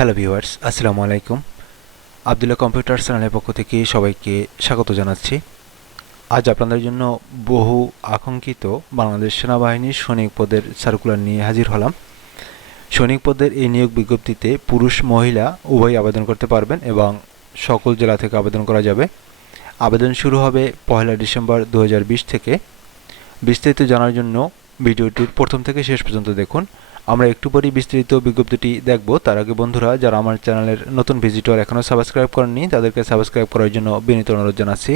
Hello viewers আসসালামু আলাইকুম Abdullah computer চ্যানেলের পক্ষ থেকে সবাইকে স্বাগত জানাচ্ছি। আজ আপনাদের জন্য বহু আকাঙ্ক্ষিত বাংলাদেশ সেনাবাহিনীর সৈনিক পদের সার্কুলার নিয়ে হাজির হলাম। সৈনিক পদের এই নিয়োগ বিজ্ঞপ্তিতে পুরুষ, মহিলা উভয়ই আবেদন করতে পারবেন এবং সকল জেলা থেকে আবেদন করা যাবে। আবেদন শুরু হবে পয়লা ডিসেম্বর দু হাজার বিশ থেকে। বিস্তারিত জানার জন্য ভিডিওটির প্রথম থেকে শেষ পর্যন্ত দেখুন। আমরা একটু পরেই বিস্তৃত বিজ্ঞপ্তিটি দেখব। তার আগে বন্ধুরা, যারা আমার চ্যানেলের নতুন ভিজিটর এখনও সাবস্ক্রাইব করেননি, তাদেরকে সাবস্ক্রাইব করার জন্য বিনীত অনুরোধ জানাচ্ছি।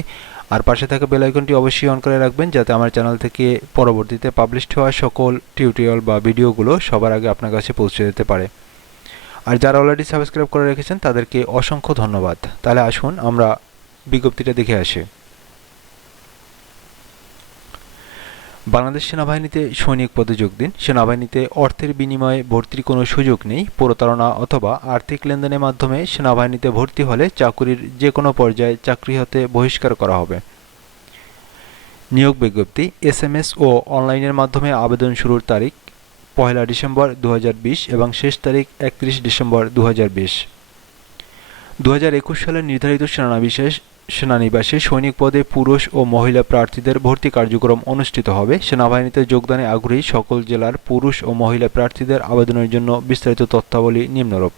আর পাশে থাকা বেল আইকনটি অবশ্যই অন করে রাখবেন, যাতে আমার চ্যানেল থেকে পরবর্তীতে পাবলিশড হওয়া সকল টিউটোরিয়াল বা ভিডিওগুলো সবার আগে আপনার কাছে পৌঁছে যেতে পারে। আর যারা অলরেডি সাবস্ক্রাইব করে রেখেছেন, তাদেরকে অসংখ্য ধন্যবাদ। তাহলে আসুন আমরা বিজ্ঞপ্তিটা দেখে আসি। বাংলাদেশ সেনাবাহিনীতে সৈনিক পদে যোগ দিন। সেনাবাহিনীতে অর্থের বিনিময়ে ভর্তির কোনো সুযোগ নেই। প্রতারণা অথবা আর্থিক লেনদেনের মাধ্যমে সেনাবাহিনীতে ভর্তি হলে চাকুরির যে কোনো পর্যায়ে চাকরি হতে বহিষ্কার করা হবে। নিয়োগ বিজ্ঞপ্তি এস এম এস ও অনলাইনের মাধ্যমে আবেদন শুরুর তারিখ পয়লা ডিসেম্বর দু হাজার বিশ এবং শেষ তারিখ একত্রিশ ডিসেম্বর দু দু সালে নির্ধারিত সেনাবিশেষ সেনানিবাসে সৈনিক পদে পুরুষ ও মহিলা প্রার্থীদের ভর্তি কার্যক্রম অনুষ্ঠিত হবে। সেনাবাহিনীতে যোগদানে আগ্রহী সকল জেলার পুরুষ ও মহিলা প্রার্থীদের আবেদনের জন্য বিস্তারিত তথ্যাবলী নিম্নরূপ।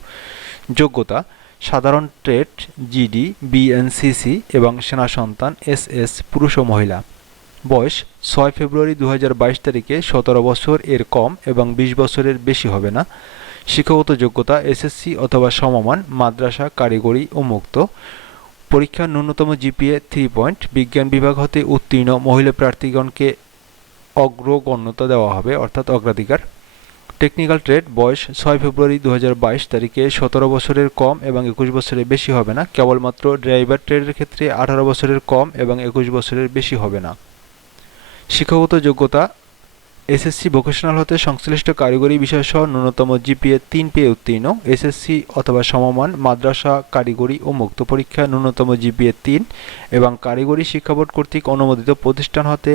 যোগ্যতা, সাধারণ ট্রেড জিডি, বিএনসিসি এবং সেনা সন্তান এস এস পুরুষ ও মহিলা। বয়স, ছয় ফেব্রুয়ারি দু বাইশ তারিখে সতেরো বছর এর কম এবং বিশ বছরের বেশি হবে না। শিক্ষাগত যোগ্যতা, এসএসসি অথবা সমমান, মাদ্রাসা, কারিগরি ও মুক্ত। পরীক্ষার ন্যূনতম জিপিএ থ্রি পয়েন্ট বিজ্ঞান বিভাগ হতে উত্তীর্ণ মহিলা প্রার্থীগণকে অগ্রগণ্যতা দেওয়া হবে, অর্থাৎ অগ্রাধিকার। টেকনিক্যাল ট্রেড বয়স ছয় ফেব্রুয়ারি দু হাজার বাইশ তারিখে সতেরো বছরের কম এবং একুশ বছরের বেশি হবে না, কেবলমাত্র ড্রাইভার ট্রেডের ক্ষেত্রে আঠারো বছরের কম এবং একুশ বছরের বেশি হবে না। শিক্ষাগত যোগ্যতা এসএসসি ভোকেশনাল হতে সংশ্লিষ্ট কারিগরি বিষয়সহ ন্যূনতম জিপিএ তিন পেয়ে উত্তীর্ণ। এসএসসি অথবা সমমান, মাদ্রাসা, কারিগরি ও মুক্ত পরীক্ষা ন্যূনতম জিপিএ তিন এবং কারিগরি শিক্ষা বোর্ড কর্তৃক অনুমোদিত প্রতিষ্ঠান হতে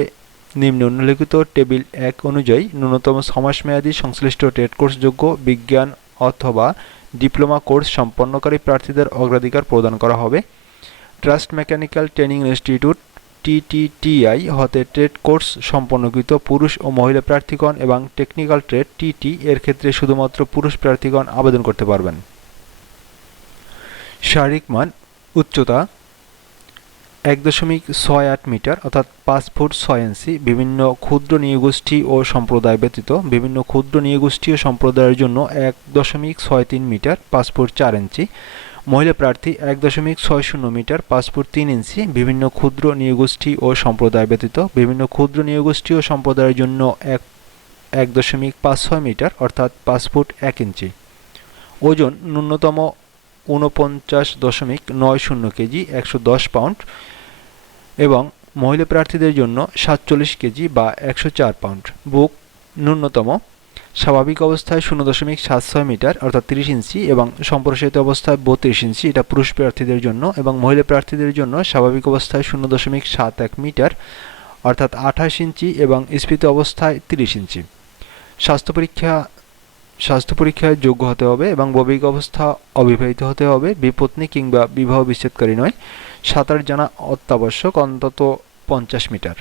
নিম্ন উল্লেখিত টেবিল এক অনুযায়ী ন্যূনতম ছমাস মেয়াদী সংশ্লিষ্ট টেট কোর্স যোগ্য বিজ্ঞান অথবা ডিপ্লোমা কোর্স সম্পন্নকারী প্রার্থীদের অগ্রাধিকার প্রদান করা হবে। Trust mechanical training institute TTTI হতে ট্রেড কোর্স সম্পন্নকৃত পুরুষ ও মহিলা প্রার্থীগণ এবং টেকনিক্যাল ট্রেড টিটি এর ক্ষেত্রে শুধুমাত্র পুরুষ প্রার্থীগণ আবেদন করতে পারবেন। শারীরিক মান, উচ্চতা এক দশমিক ছয় আট মিটার অর্থাৎ পাঁচ ফুট ছয় ইঞ্চি, বিভিন্ন ক্ষুদ্র নিয়োগোষ্ঠী ও সম্প্রদায় ব্যতীত বিভিন্ন ক্ষুদ্র নিয়োগোষ্ঠী ও সম্প্রদায়ের জন্য এক দশমিক ছয় তিন মিটার, পাঁচ ফুট চার ইঞ্চি মহিলা প্রার্থী এক দশমিক ছয় শূন্য মিটার ফুট তিন ইঞ্চি, বিভিন্ন ক্ষুদ্র নিয়োগোষ্ঠী ও সম্প্রদায় ব্যতীত। বিভিন্ন ক্ষুদ্র নিয়োগোষ্ঠী ও সম্প্রদায়ের জন্য এক এক দশমিক পাঁচ ছয় মিটার, অর্থাৎ ফুট এক ইঞ্চি। ওজন ন্যূনতম ঊনপঞ্চাশ দশমিক নয় শূন্য কেজি, একশো দশ পাউন্ড এবং মহিলা প্রার্থীদের জন্য সাতচল্লিশ কেজি বা একশো চার পাউন্ড। বুক ন্যূনতম স্বাভাবিক অবস্থায় শূন্য দশমিক সাত ছয় মিটার, অর্থাৎ তিরিশ ইঞ্চি, এবং সম্প্রসারিত অবস্থায় বত্রিশ ইঞ্চি। এটা পুরুষ প্রার্থীদের জন্য এবং মহিলা প্রার্থীদের জন্য স্বাভাবিক অবস্থায় শূন্য দশমিক সাত এক মিটার, অর্থাৎ আঠাশ ইঞ্চি এবং স্ফীত অবস্থায় তিরিশ ইঞ্চি। স্বাস্থ্য পরীক্ষা, স্বাস্থ্য পরীক্ষায় যোগ্য হতে হবে এবং বৈবাহিক অবস্থা অবিবাহিত হতে হবে বিপত্নী কিংবা বিবাহ বিচ্ছেদকারী নয়। সাঁতার জানা অত্যাবশ্যক, অন্তত পঞ্চাশ মিটার।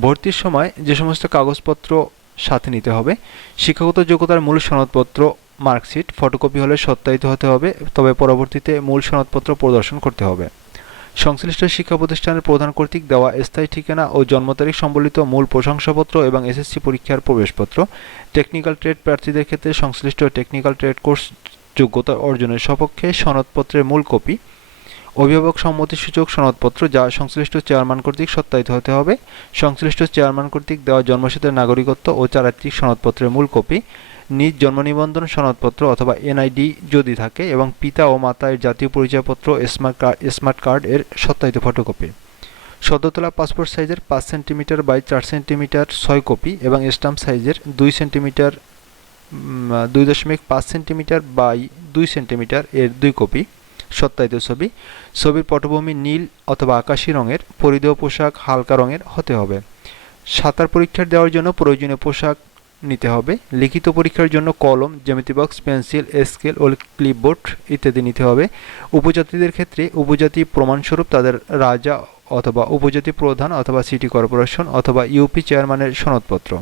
ভর্তির সময় যে সমস্ত কাগজপত্র সাথে নিতে হবে। শিক্ষাগত যোগ্যতার মূল সনদপত্র, মার্কশিট, ফটোকপি হলে সত্যায়িত হতে হবে, তবে পরবর্তীতে মূল সনদপত্র প্রদর্শন করতে হবে। সংশ্লিষ্ট শিক্ষা প্রতিষ্ঠানের প্রধান কর্তৃক দেওয়া স্থায়ী ঠিকানা ও জন্ম তারিখ সম্বলিত মূল প্রশংসাপত্র এবং এসএসসি পরীক্ষার প্রবেশপত্র। টেকনিক্যাল ট্রেড প্রার্থীদের ক্ষেত্রে সংশ্লিষ্ট টেকনিক্যাল ট্রেড কোর্স যোগ্যতা অর্জনের সপক্ষে সনদপত্রের মূল কপি অভিভাবক সম্মতিসূচক সনদপত্র যা সংশ্লিষ্ট চেয়ারম্যান কর্তৃক সত্যায়িত হতে হবে। সংশ্লিষ্ট চেয়ারম্যান কর্তৃক দেওয়া জন্মসূত্রের নাগরিকত্ব ও চারিত্রিক সনদপত্রের মূল কপি, নিজ জন্ম নিবন্ধন সনদপত্র অথবা এনআইডি যদি থাকে এবং পিতা ও মাতা এর জাতীয় পরিচয়পত্র, স্মার্ট কার্ড স্মার্ট কার্ড এর সত্যায়িত ফটোকপি। সদ্যতলা পাসপোর্ট সাইজের পাঁচ সেন্টিমিটার বাই চার সেন্টিমিটার ছয় কপি এবং স্টাম্প সাইজের দুই সেন্টিমিটার দুই দশমিক পাঁচ সেন্টিমিটার বাই দুই সেন্টিমিটার এর দুই কপি। সত্যায়িত ছবি। ছবির পটভূমি নীল অথবা আকাশী রঙের, পরিধেয় পোশাক হালকা রঙের হতে হবে। সাঁতার পরীক্ষার দেওয়ার জন্য প্রয়োজনীয় পোশাক নিতে হবে। লিখিত পরীক্ষার জন্য কলম, জ্যামিতি বক্স, পেন্সিল, স্কেল ও ক্লিপবোর্ড ইত্যাদি নিতে হবে। উপজাতিদের ক্ষেত্রে উপজাতি প্রমাণস্বরূপ তাদের রাজা অথবা উপজাতি প্রধান অথবা সিটি কর্পোরেশন অথবা ইউপি চেয়ারম্যানের সনদপত্র।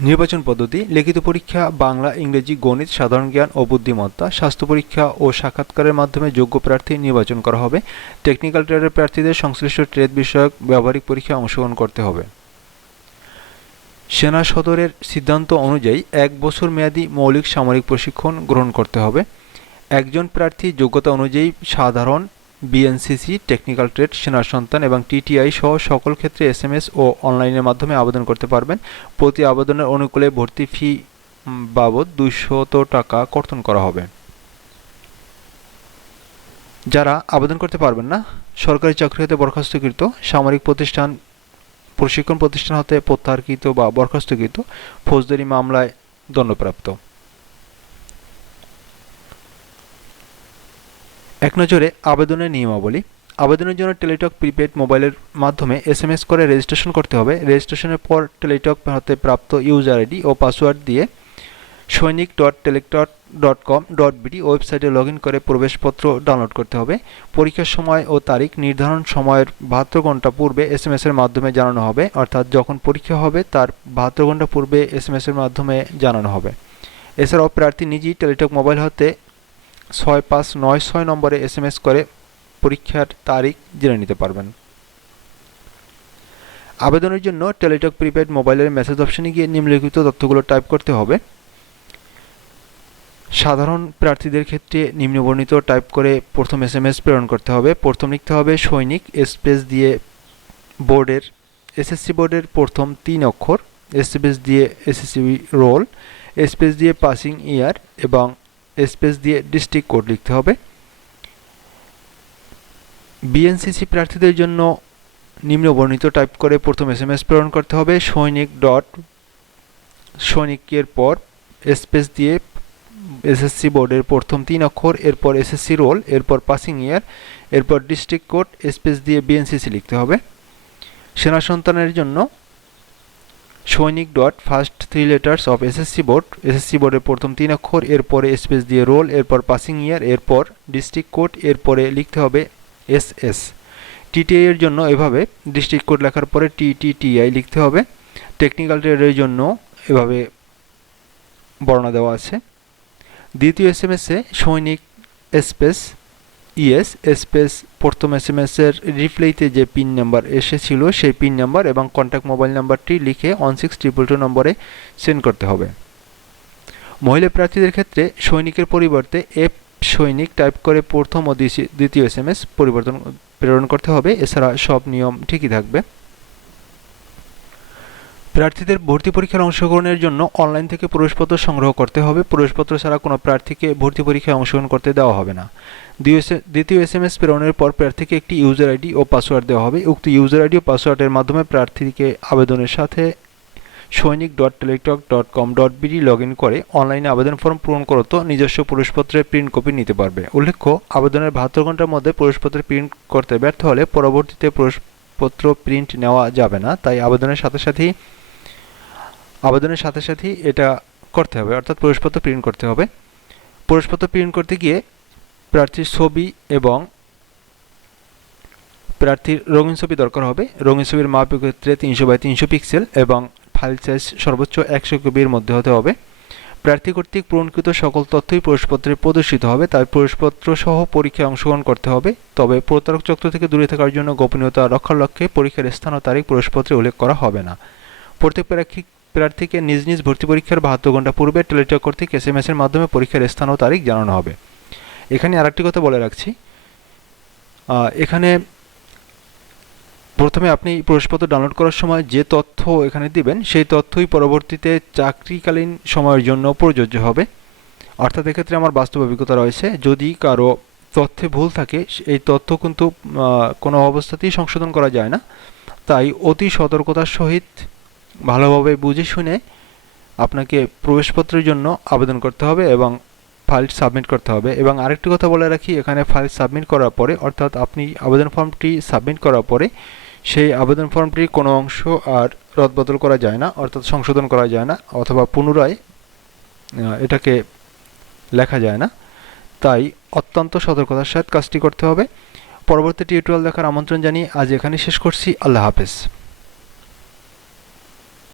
নির্বাচন পদ্ধতি, লিখিত পরীক্ষা, বাংলা, ইংরেজি, গণিত, সাধারণ জ্ঞান ও বুদ্ধিমত্তা, স্বাস্থ্য পরীক্ষা ও সাক্ষাৎকারের মাধ্যমে যোগ্য প্রার্থী নির্বাচন করা হবে। টেকনিক্যাল ট্রেডের প্রার্থীদের সংশ্লিষ্ট ট্রেড বিষয়ক ব্যবহারিক পরীক্ষায় অংশগ্রহণ করতে হবে। সেনা সদরের সিদ্ধান্ত অনুযায়ী এক বছর মেয়াদী মৌলিক সামরিক প্রশিক্ষণ গ্রহণ করতে হবে। একজন প্রার্থী যোগ্যতা অনুযায়ী সাধারণ বিএনসিসি টেকনিক্যাল ট্রেড সেনার সন্তান এবং টিটিআই সহ সকল ক্ষেত্রে এসএমএস ও অনলাইনের মাধ্যমে আবেদন করতে পারবেন। প্রতি আবেদনের অনুকূলে ভর্তি ফি বাবদ দুইশত টাকা কর্তন করা হবে। যারা আবেদন করতে পারবেন না, সরকারি চাকরি হতে বরখাস্তকৃত, সামরিক প্রতিষ্ঠান, প্রশিক্ষণ প্রতিষ্ঠান হতে প্রত্যাহারকৃত বা বরখাস্তকৃত, ফৌজদারি মামলায় দণ্ডপ্রাপ্ত। এক নজরে আবেদনের নিয়মাবলী। আবেদনের জন্য টেলিটক প্রিপেড মোবাইলের মাধ্যমে এসএমএস করে রেজিস্ট্রেশন করতে হবে। রেজিস্ট্রেশনের পর টেলিটক হাতে প্রাপ্ত ইউজার আইডি ও পাসওয়ার্ড দিয়ে সৈনিক dot teletalk dot com dot BD ওয়েবসাইটে লগ করে প্রবেশপত্র ডাউনলোড করতে হবে। পরীক্ষার সময় ও তারিখ নির্ধারণ সময়ের বাহাত্তর ঘণ্টা পূর্বে এস এম এর মাধ্যমে জানানো হবে। অর্থাৎ যখন পরীক্ষা হবে, তার বাহাত্তর ঘণ্টা পূর্বে এস এম এর মাধ্যমে জানানো হবে। এছাড়াও প্রার্থী নিজেই টেলিটক মোবাইল হতে ছয় পাঁচ নয় ছয় নম্বরে এস করে পরীক্ষার তারিখ জেনে নিতে পারবেন। আবেদনের জন্য টেলিটক প্রিপেড মোবাইলের মেসেজ অপশনে গিয়ে নিম্নলিখিত তথ্যগুলো টাইপ করতে হবে। সাধারণ প্রার্থীদের ক্ষেত্রে নিম্নবর্ণিত টাইপ করে প্রথম এস এম এস প্রেরণ করতে হবে। প্রথম লিখতে হবে সৈনিক স্পেস দিয়ে বোর্ডের এসএসসি বোর্ডের প্রথম তিন অক্ষর স্পেস দিয়ে এসএসসি রোল স্পেস দিয়ে পাসিং ইয়ার এবং স্পেস দিয়ে ডিস্ট্রিক্ট কোড লিখতে হবে। বিএনসিসি প্রার্থীদের জন্য নিম্নবর্ণিত টাইপ করে প্রথম এস এম এস প্রেরণ করতে হবে। সৈনিক ডট সৈনিকের পর? স্পেস দিয়ে এসএসসি বোর্ডের প্রথম তিন অক্ষর, এরপর এসএসসি রোল এরপর পাসিং ইয়ার এরপর ডিস্ট্রিক্ট কোড স্পেস দিয়ে বিএনসিসি লিখতে হবে। সেনা সন্তানের জন্য সৈনিক dot first three letters of SSC board SSC বোর্ডের প্রথম তিন অক্ষর, এরপরে স্পেস দিয়ে রোল এরপর পাসিং ইয়ার এরপর ডিস্ট্রিক্ট কোড এরপরে লিখতে হবে এস এস টিটিআই এর জন্য এভাবে ডিস্ট্রিক্ট কোড লেখার পরে টিটিটিআই লিখতে হবে। টেকনিক্যাল ট্রেডের জন্য এভাবে বর্ণনা দেওয়া আছে। দ্বিতীয় এস এম এসে সৈনিক স্পেস ইএস, স্পেস, প্রথম এস এম এসের রিপ্লাইতে যে পিন নাম্বার এসেছিল, সেই পিন নাম্বার এবং কন্ট্যাক্ট মোবাইল নাম্বারটি লিখে ওয়ান সিক্স ট্রিপল টু নম্বরে সেন্ড করতে হবে। মহিলা প্রার্থীদের ক্ষেত্রে সৈনিকের পরিবর্তে এফ সৈনিক টাইপ করে প্রথম ও দ্বিতীয় এস এম এস পরিবর্তন, প্রেরণ করতে হবে। এছাড়া সব নিয়ম ঠিকই থাকবে। প্রার্থীদের ভর্তি পরীক্ষার অংশগ্রহণের জন্য অনলাইন থেকে প্রবেশপত্র সংগ্রহ করতে হবে। প্রবেশপত্র ছাড়া কোনো প্রার্থীকে ভর্তি পরীক্ষায় অংশগ্রহণ করতে দেওয়া হবে না। দ্বিতীয় এস এম এস প্রেরণের পর প্রার্থীকে একটি ইউজার আইডি ও পাসওয়ার্ড দেওয়া হবে। উক্ত ইউজার আইডি ও পাসওয়ার্ডের মাধ্যমে প্রার্থীকে আবেদনের সাথে সৈনিক dot teletalk dot com dot BD log in করে অনলাইনে আবেদন ফর্ম পূরণ করত নিজস্ব প্রবেশপত্রের প্রিন্ট কপি নিতে পারবে। উল্লেখ্য, আবেদনের বাহাত্তর ঘণ্টার মধ্যে প্রবেশপত্রের প্রিন্ট করতে ব্যর্থ হলে পরবর্তীতে প্রবেশপত্র প্রিন্ট নেওয়া যাবে না। তাই আবেদনের সাথে সাথেই আবেদনের সাথে সাথেই এটা করতে হবে, অর্থাৎ প্রবেশপত্র প্রিন্ট করতে হবে। প্রবেশপত্র প্রিন্ট করতে গিয়ে প্রার্থীর ছবি এবং প্রার্থীর রঙিন ছবি দরকার হবে। রঙিন ছবির মাপ ক্ষেত্রে তিনশো বাই তিনশো পিক্সেল এবং ফাইল সাইজ সর্বোচ্চ একশো কবির মধ্যে হতে হবে। প্রার্থী কর্তৃক পূরণকৃত সকল তথ্যই প্রবেশপত্রে প্রদর্শিত হবে, তাই প্রবেশপত্র সহ পরীক্ষায় অংশগ্রহণ করতে হবে। তবে প্রতারক চক্র থেকে দূরে থাকার জন্য গোপনীয়তা রক্ষার লক্ষ্যে পরীক্ষার স্থান ও তারিখ প্রবেশপত্রে উল্লেখ করা হবে না। প্রত্যেক প্রার্থী প্রার্থীকে নিজ নিজ ভর্তি পরীক্ষার বাহাত্তর ঘণ্টা পূর্বে টেলিটক কর্তৃক এস এম এর মাধ্যমে পরীক্ষার স্থান ও তারিখ জানানো হবে। এখানে আরেকটি কথা বলে রাখছি। এখানে প্রথমে আপনি প্রবেশপত্র ডাউনলোড করার সময় যে তথ্য এখানে দিবেন, সেই তথ্যই পরবর্তীতে চাকরিকালীন সময়ের জন্য প্রযোজ্য হবে। অর্থাৎ এক্ষেত্রে আমার বাস্তব অভিজ্ঞতা রয়েছে, যদি কারও তথ্যে ভুল থাকে এই তথ্য কিন্তু কোনো অবস্থাতেই সংশোধন করা যায় না। তাই অতি সতর্কতার সহিত ভালোভাবে বুঝে শুনে আপনাকে প্রবেশপত্রের জন্য আবেদন করতে হবে এবং ফাইল সাবমিট করতে হবে। এবং আরেকটি কথা বলে রাখি, এখানে ফাইল সাবমিট করার পরে, অর্থাৎ আপনি আবেদন ফর্মটি সাবমিট করার পরে, সেই আবেদন ফর্মটির কোনো অংশ আর রদবদল করা যায় না, অর্থাৎ সংশোধন করা যায় না, অথবা পুনরায় এটাকে লেখা যায় না। তাই অত্যন্ত সতর্কতার সাথে কাজটি করতে হবে। পরবর্তী টিউটোরিয়াল দেখার আমন্ত্রণ জানিয়ে আজ এখানে শেষ করছি। আল্লাহ হাফেজ।